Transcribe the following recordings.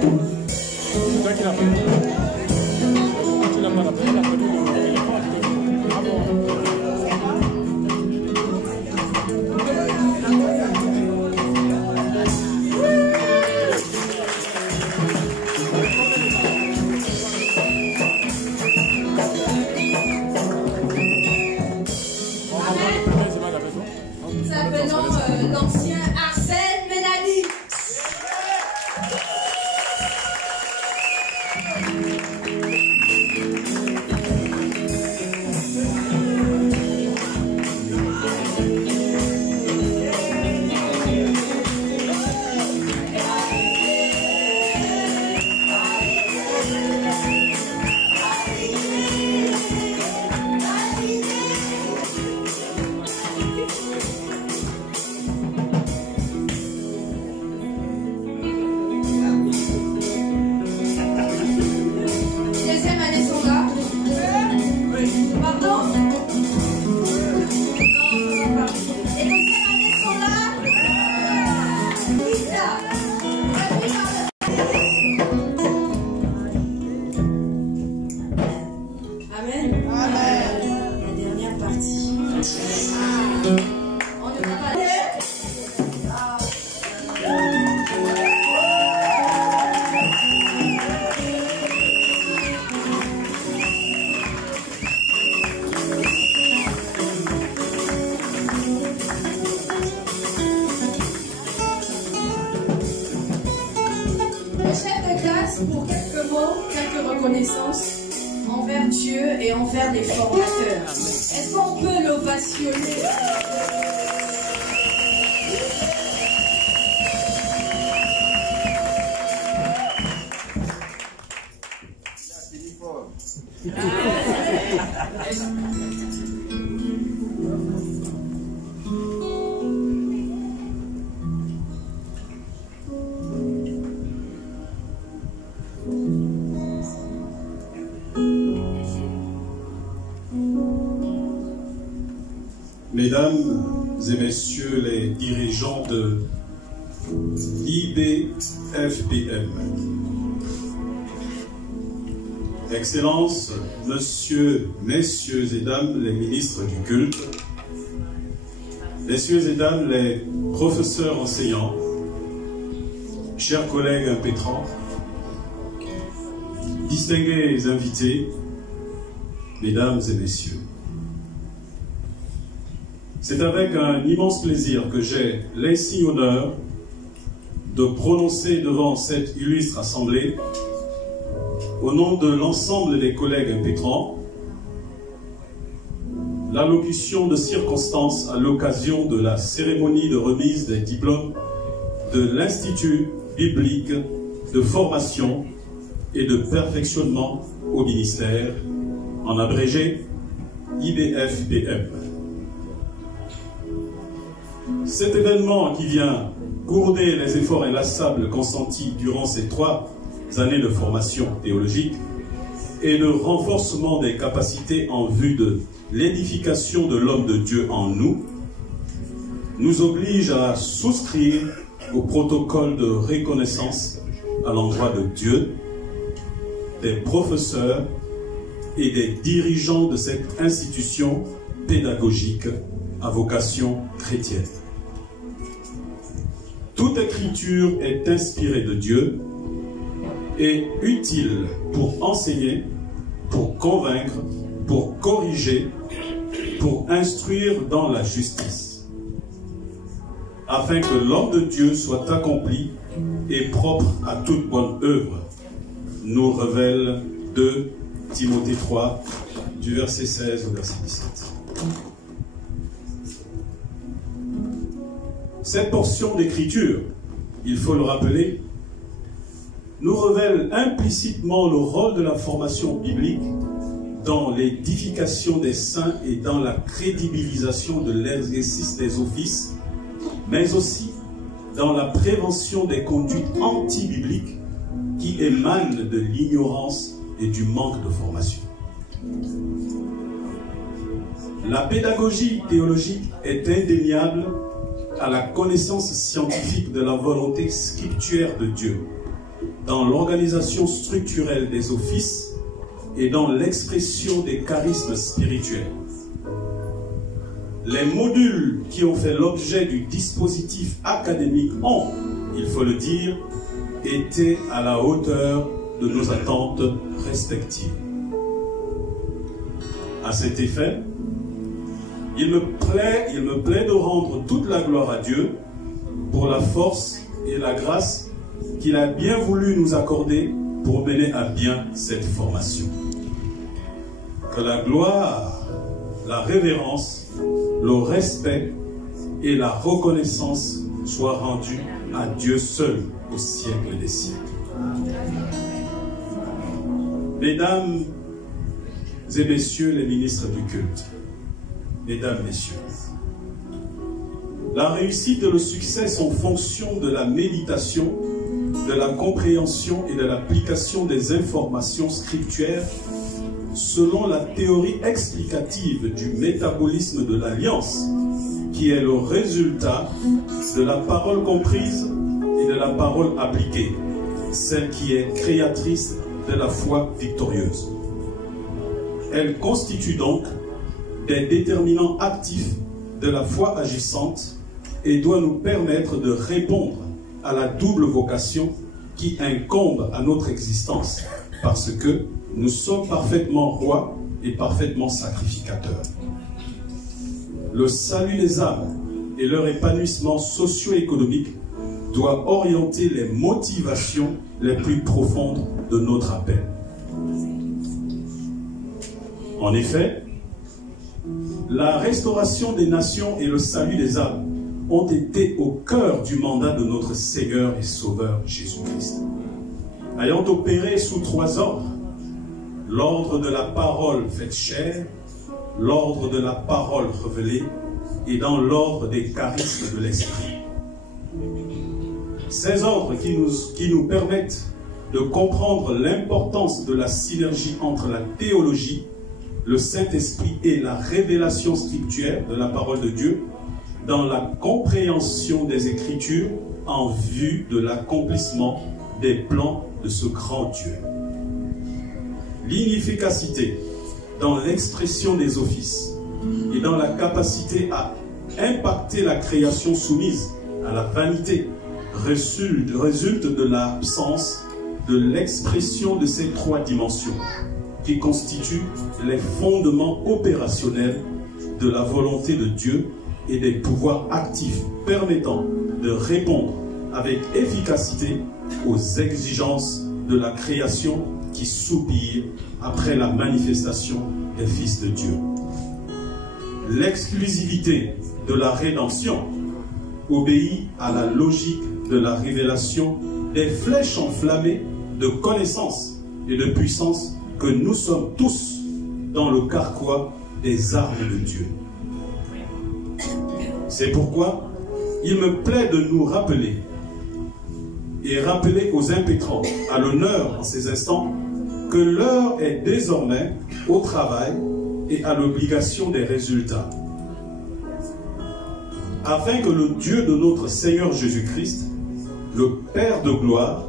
C'est toi qui l'as fait. Tu l'as pas appelé, il a connu. Il n'est pas appelé. Ah bon. Nous appelons l'ancien Arsène Ménali. Pour quelques mots, quelques reconnaissances envers Dieu et envers les formateurs. Est-ce qu'on peut l'ovationner? Mesdames et messieurs les dirigeants de IBFPM, Excellences, messieurs et dames les ministres du culte, messieurs et dames les professeurs enseignants, chers collègues impétrants, distingués invités, mesdames et messieurs. C'est avec un immense plaisir que j'ai l'insigne honneur de prononcer devant cette illustre assemblée, au nom de l'ensemble des collègues impétrants, l'allocution de circonstance à l'occasion de la cérémonie de remise des diplômes de l'Institut biblique de formation et de perfectionnement au ministère, en abrégé IBFPM. Cet événement qui vient gourder les efforts inlassables consentis durant ces 3 années de formation théologique et le renforcement des capacités en vue de l'édification de l'homme de Dieu en nous, nous oblige à souscrire au protocole de reconnaissance à l'endroit de Dieu, des professeurs et des dirigeants de cette institution pédagogique à vocation chrétienne. Toute écriture est inspirée de Dieu et utile pour enseigner, pour convaincre, pour corriger, pour instruire dans la justice, afin que l'homme de Dieu soit accompli et propre à toute bonne œuvre, nous révèle 2 Timothée 3, du verset 16 au verset 17. Cette portion d'écriture, il faut le rappeler, nous révèle implicitement le rôle de la formation biblique dans l'édification des saints et dans la crédibilisation de l'exercice des offices, mais aussi dans la prévention des conduites anti-bibliques qui émanent de l'ignorance et du manque de formation. La pédagogie théologique est indéniable à la connaissance scientifique de la volonté scripturaire de Dieu. dans l'organisation structurelle des offices et dans l'expression des charismes spirituels. Les modules qui ont fait l'objet du dispositif académique ont, il faut le dire, été à la hauteur de nos attentes respectives. À cet effet, il me plaît de rendre toute la gloire à Dieu pour la force et la grâce qu'il a bien voulu nous accorder pour mener à bien cette formation. Que la gloire, la révérence, le respect et la reconnaissance soient rendus à Dieu seul au siècle des siècles. Mesdames et messieurs les ministres du culte, mesdames, messieurs, la réussite et le succès sont fonction de la méditation, de la compréhension et de l'application des informations scripturaires selon la théorie explicative du métabolisme de l'alliance, qui est le résultat de la parole comprise et de la parole appliquée, celle qui est créatrice de la foi victorieuse. Elle constitue donc des déterminants actifs de la foi agissante et doit nous permettre de répondre à la double vocation qui incombe à notre existence, parce que nous sommes parfaitement rois et parfaitement sacrificateurs. Le salut des âmes et leur épanouissement socio-économique doit orienter les motivations les plus profondes de notre appel. En effet, la restauration des nations et le salut des âmes ont été au cœur du mandat de notre Seigneur et Sauveur Jésus-Christ. Ayant opéré sous 3 ordres, l'ordre de la parole faite chair, l'ordre de la parole révélée et dans l'ordre des charismes de l'Esprit. Ces ordres qui nous permettent de comprendre l'importance de la synergie entre la théologie, le Saint-Esprit et la révélation scripturaire de la parole de Dieu dans la compréhension des Écritures en vue de l'accomplissement des plans de ce grand Dieu. L'inefficacité dans l'expression des offices et dans la capacité à impacter la création soumise à la vanité résulte de l'absence de l'expression de ces 3 dimensions qui constituent les fondements opérationnels de la volonté de Dieu et des pouvoirs actifs permettant de répondre avec efficacité aux exigences de la création qui soupire après la manifestation des fils de Dieu. L'exclusivité de la rédemption obéit à la logique de la révélation des flèches enflammées de connaissance et de puissance que nous sommes tous dans le carquois des armes de Dieu. C'est pourquoi il me plaît de nous rappeler et rappeler aux impétrants à l'honneur en ces instants que l'heure est désormais au travail et à l'obligation des résultats. Afin que le Dieu de notre Seigneur Jésus-Christ, le Père de gloire,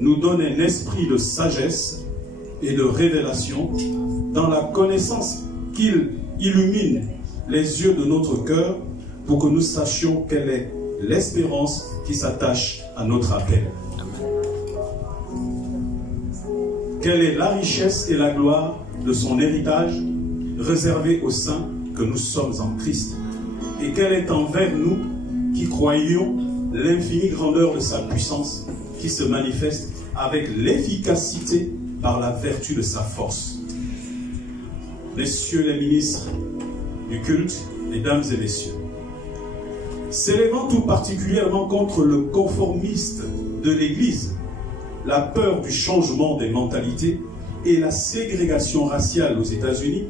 nous donne un esprit de sagesse et de révélation dans la connaissance qu'il illumine les yeux de notre cœur pour que nous sachions quelle est l'espérance qui s'attache à notre appel. Quelle est la richesse et la gloire de son héritage réservé aux saints que nous sommes en Christ, et quelle est envers nous qui croyons l'infinie grandeur de sa puissance qui se manifeste avec l'efficacité par la vertu de sa force. Messieurs les ministres du culte, mesdames et messieurs, s'élevant tout particulièrement contre le conformiste de l'Église, la peur du changement des mentalités et la ségrégation raciale aux États-Unis,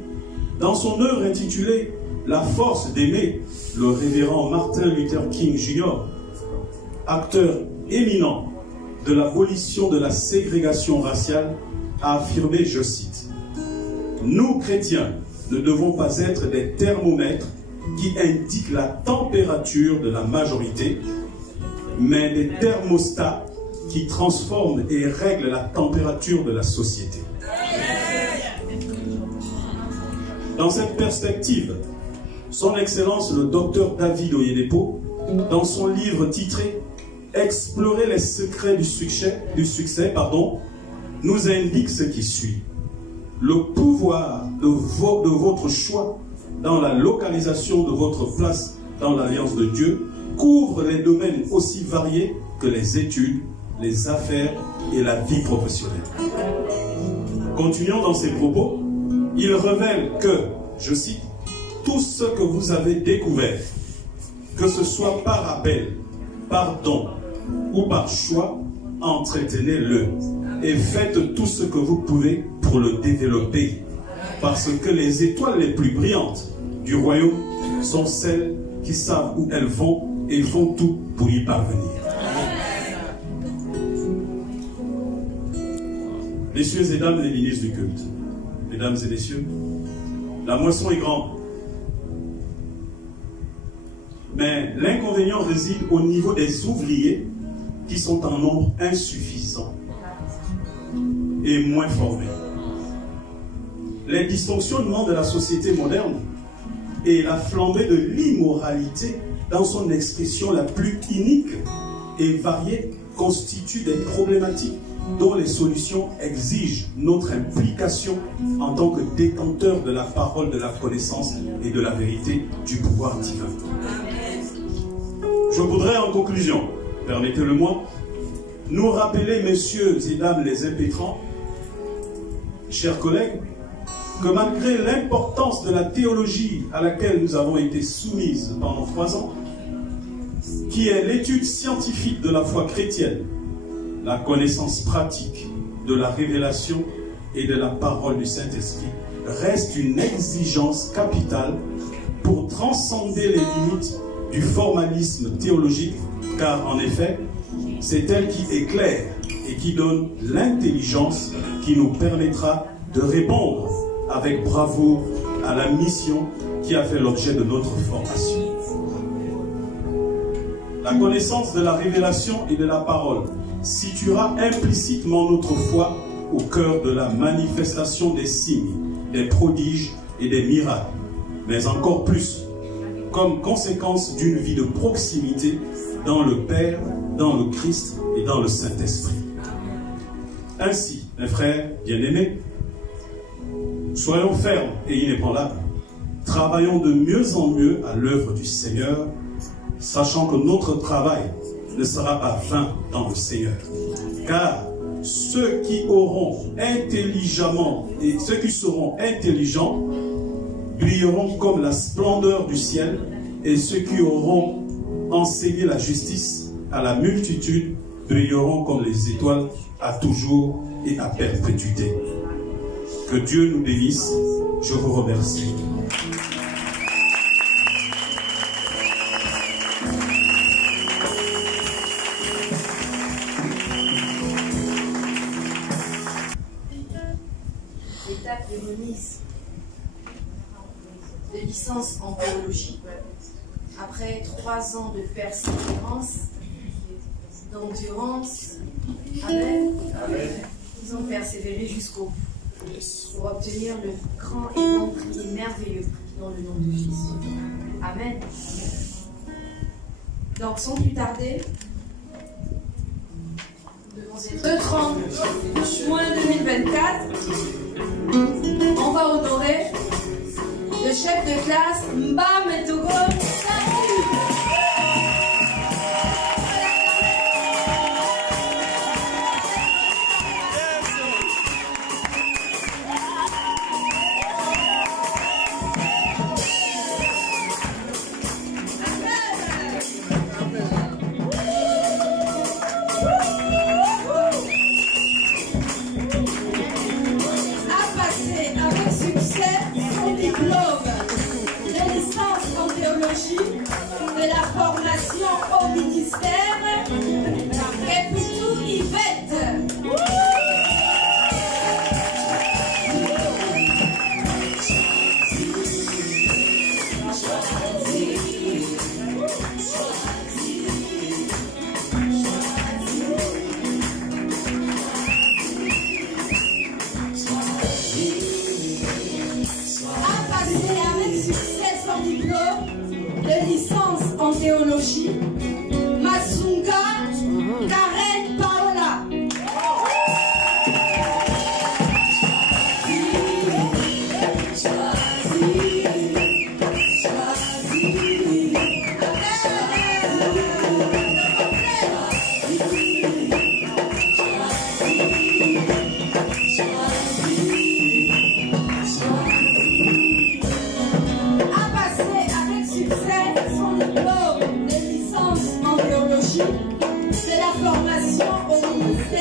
dans son œuvre intitulée « La force d'aimer », le révérend Martin Luther King Jr., acteur éminent de l'abolition de la ségrégation raciale, a affirmé, je cite, « Nous, chrétiens, ne devons pas être des thermomètres qui indiquent la température de la majorité, mais des thermostats qui transforme et règle la température de la société. Dans cette perspective, Son Excellence le Dr David Oyedepo, dans son livre titré « Explorer les secrets du succès, nous indique ce qui suit. Le pouvoir de votre choix dans la localisation de votre place dans l'Alliance de Dieu couvre les domaines aussi variés que les études, les affaires et la vie professionnelle. » Continuons dans ses propos. Il révèle que, je cite, « tout ce que vous avez découvert, que ce soit par appel, par don ou par choix, entretenez-le et faites tout ce que vous pouvez pour le développer, parce que les étoiles les plus brillantes du royaume sont celles qui savent où elles vont et font tout pour y parvenir. » Messieurs et dames les ministres du culte, mesdames et messieurs, la moisson est grande. Mais l'inconvénient réside au niveau des ouvriers qui sont en nombre insuffisant et moins formés. Les dysfonctionnements de la société moderne et la flambée de l'immoralité dans son expression la plus unique et variée constituent des problématiques dont les solutions exigent notre implication en tant que détenteurs de la parole de la connaissance et de la vérité du pouvoir divin. Je voudrais en conclusion, permettez-le-moi, nous rappeler, messieurs et dames les impétrants, chers collègues, que malgré l'importance de la théologie à laquelle nous avons été soumises pendant 3 ans, qui est l'étude scientifique de la foi chrétienne, la connaissance pratique de la révélation et de la parole du Saint-Esprit reste une exigence capitale pour transcender les limites du formalisme théologique, car en effet, c'est elle qui éclaire et qui donne l'intelligence qui nous permettra de répondre avec bravoure à la mission qui a fait l'objet de notre formation. La connaissance de la révélation et de la parole situera implicitement notre foi au cœur de la manifestation des signes, des prodiges et des miracles, mais encore plus comme conséquence d'une vie de proximité dans le Père, dans le Christ et dans le Saint-Esprit. Ainsi, mes frères bien-aimés, soyons fermes et inébranlables, travaillons de mieux en mieux à l'œuvre du Seigneur, sachant que notre travail ne sera pas vain dans le Seigneur. Car ceux qui auront intelligemment et ceux qui seront intelligents brilleront comme la splendeur du ciel, et ceux qui auront enseigné la justice à la multitude brilleront comme les étoiles à toujours et à perpétuité. Que Dieu nous bénisse. Je vous remercie. L'étape de remise de licence en théologie, après 3 ans de persévérance, d'endurance. Amen. Amen. Ils ont persévéré jusqu'au bout pour obtenir le grand et bon prix merveilleux dans le nom de Jésus. Amen. Donc, sans plus tarder, le 30 juin 2024, on va honorer le chef de classe Mbam Togo. théologie, Masunga Karen Paola. C'est la formation au ministère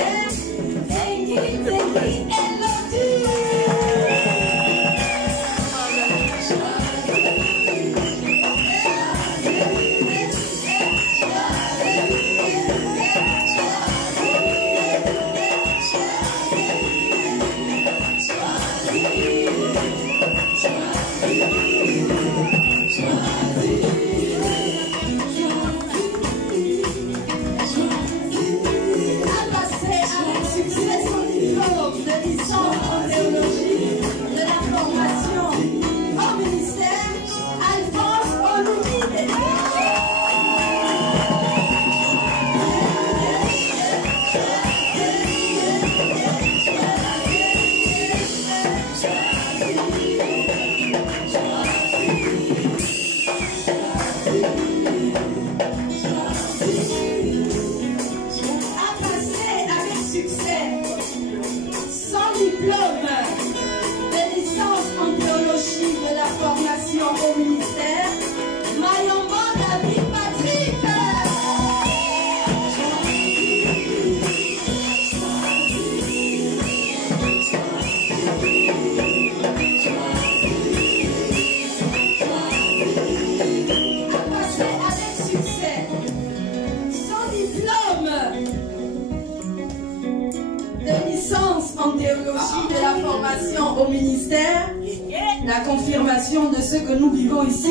au ministère, la confirmation de ce que nous vivons ici.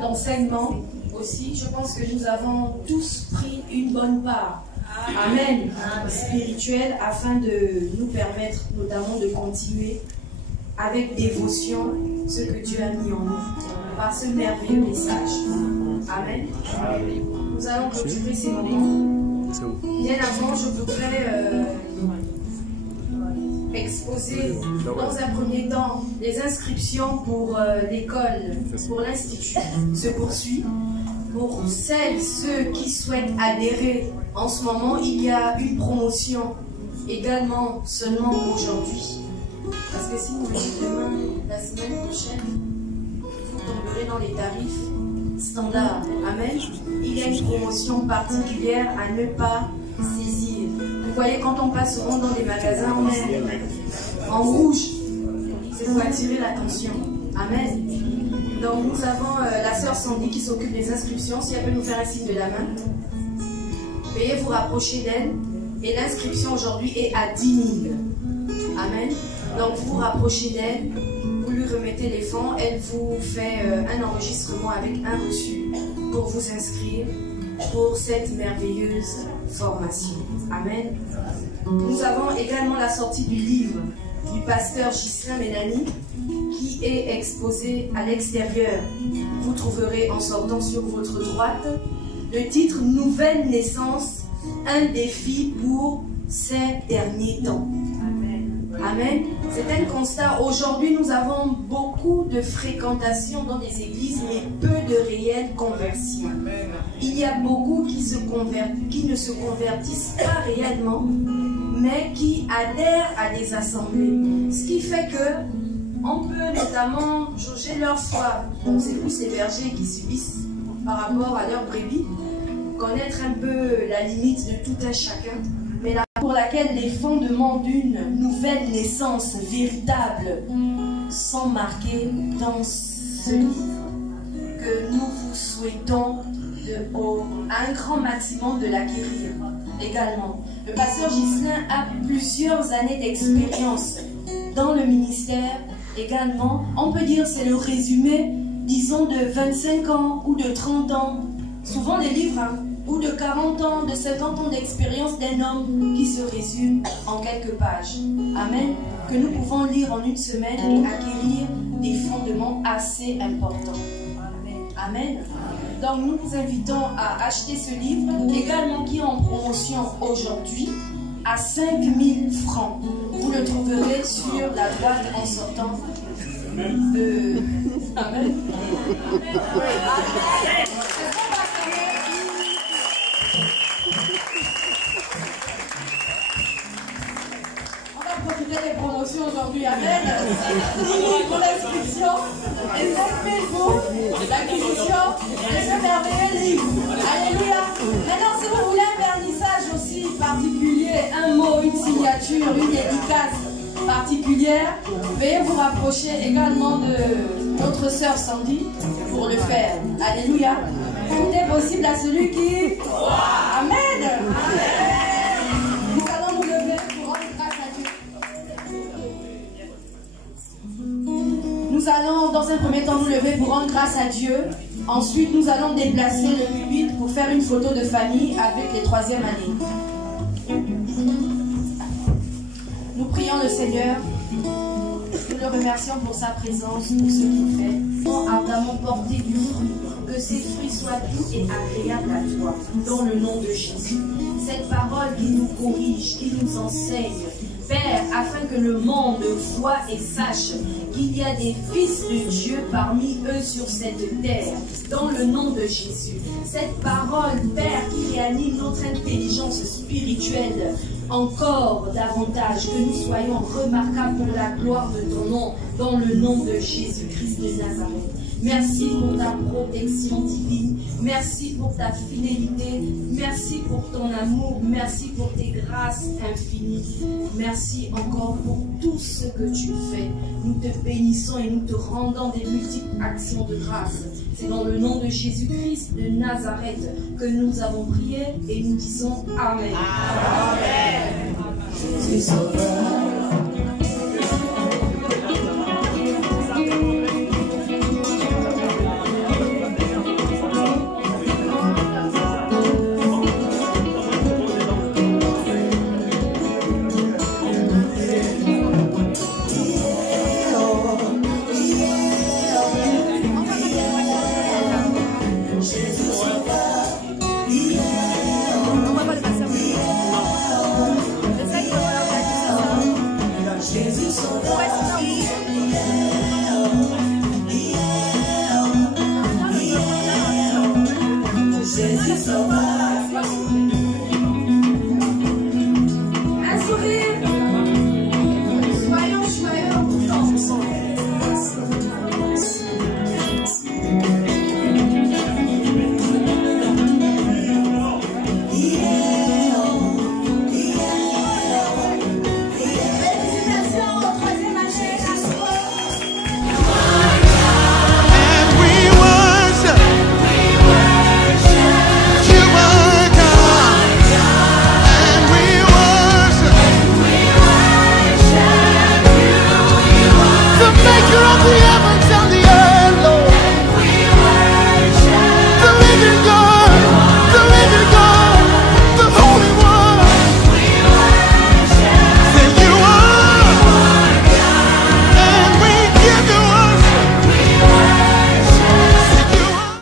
D'enseignement aussi, je pense que nous avons tous pris une bonne part, amen, spirituelle, afin de nous permettre notamment de continuer avec dévotion ce que Dieu a mis en nous par ce merveilleux message. Amen. Nous allons clôturer ces moments. Bien avant, je voudrais exposer dans un premier temps les inscriptions pour l'école, pour l'institut se poursuit. Pour celles, ceux qui souhaitent adhérer en ce moment, il y a une promotion également seulement aujourd'hui. Parce que si vous venez demain, la semaine prochaine, vous tomberez dans les tarifs standards. Amen. Il y a une promotion particulière à ne pas saisir. Vous voyez, quand on passe souvent dans des magasins, on est en rouge. C'est pour attirer l'attention. Amen. Donc nous avons la sœur Sandy qui s'occupe des inscriptions. Si elle peut nous faire un signe de la main. Veuillez vous rapprocher d'elle. Et l'inscription aujourd'hui est à 10 000. Amen. Donc vous vous rapprochez d'elle. Vous lui remettez les fonds. Elle vous fait un enregistrement avec un reçu pour vous inscrire pour cette merveilleuse formation. Amen. Nous avons également la sortie du livre du pasteur Ghislain Ménani qui est exposé à l'extérieur. Vous trouverez en sortant sur votre droite le titre « Nouvelle naissance, un défi pour ces derniers temps ». Amen. C'est un constat. Aujourd'hui, nous avons beaucoup de fréquentation dans les églises, mais peu de réelles conversions. Il y a beaucoup qui ne se convertissent pas réellement, mais qui adhèrent à des assemblées. Ce qui fait que on peut notamment jauger leur foi. Donc c'est plus les bergers qui subissent par rapport à leurs brebis, connaître un peu la limite de tout un chacun, mais pour laquelle les fondements d'une nouvelle naissance véritable sont marqués dans ce livre que nous vous souhaitons un grand maximum de l'acquérir également. Le pasteur Ghislain a plusieurs années d'expérience dans le ministère également. On peut dire c'est le résumé, disons, de 25 ans ou de 30 ans. Souvent les livres, ou de 40 ans, de 50 ans d'expérience d'un homme qui se résume en quelques pages. Amen. Que nous pouvons lire en une semaine et acquérir des fondements assez importants. Amen. Donc nous vous invitons à acheter ce livre, également qui est en promotion aujourd'hui, à 5 000 francs. Vous le trouverez sur la droite en sortant de... Amen. On va profiter des promotions aujourd'hui. Amen. 10 000 pour l'inscription et 5 000 pour l'acquisition de ce merveilleux livre. Alléluia. Maintenant, si vous voulez un vernissage aussi particulier, un mot, une signature, une dédicace particulière, veuillez vous rapprocher également de notre sœur Sandy pour le faire. Alléluia. Tout est possible à celui qui... Amen. Nous allons nous lever pour rendre grâce à Dieu. Nous allons dans un premier temps nous lever pour rendre grâce à Dieu. Ensuite, nous allons déplacer le pupitre pour faire une photo de famille avec les 3e années. Nous prions le Seigneur. Nous le remercions pour sa présence, pour ce qu'il fait. Ardemment porter du fruit. Que ces fruits soient doux et agréables à toi, dans le nom de Jésus. Cette parole qui nous corrige, qui nous enseigne, Père, afin que le monde voie et sache qu'il y a des fils de Dieu parmi eux sur cette terre, dans le nom de Jésus. Cette parole, Père, qui réanime notre intelligence spirituelle, encore davantage, que nous soyons remarquables pour la gloire de ton nom, dans le nom de Jésus-Christ de Nazareth. Merci pour ta protection divine, merci pour ta fidélité, merci pour ton amour, merci pour tes grâces infinies, merci encore pour tout ce que tu fais. Nous te bénissons et nous te rendons des multiples actions de grâce. C'est dans le nom de Jésus-Christ de Nazareth que nous avons prié et nous disons Amen. Amen. Jésus sauveur. Jésus sauveur.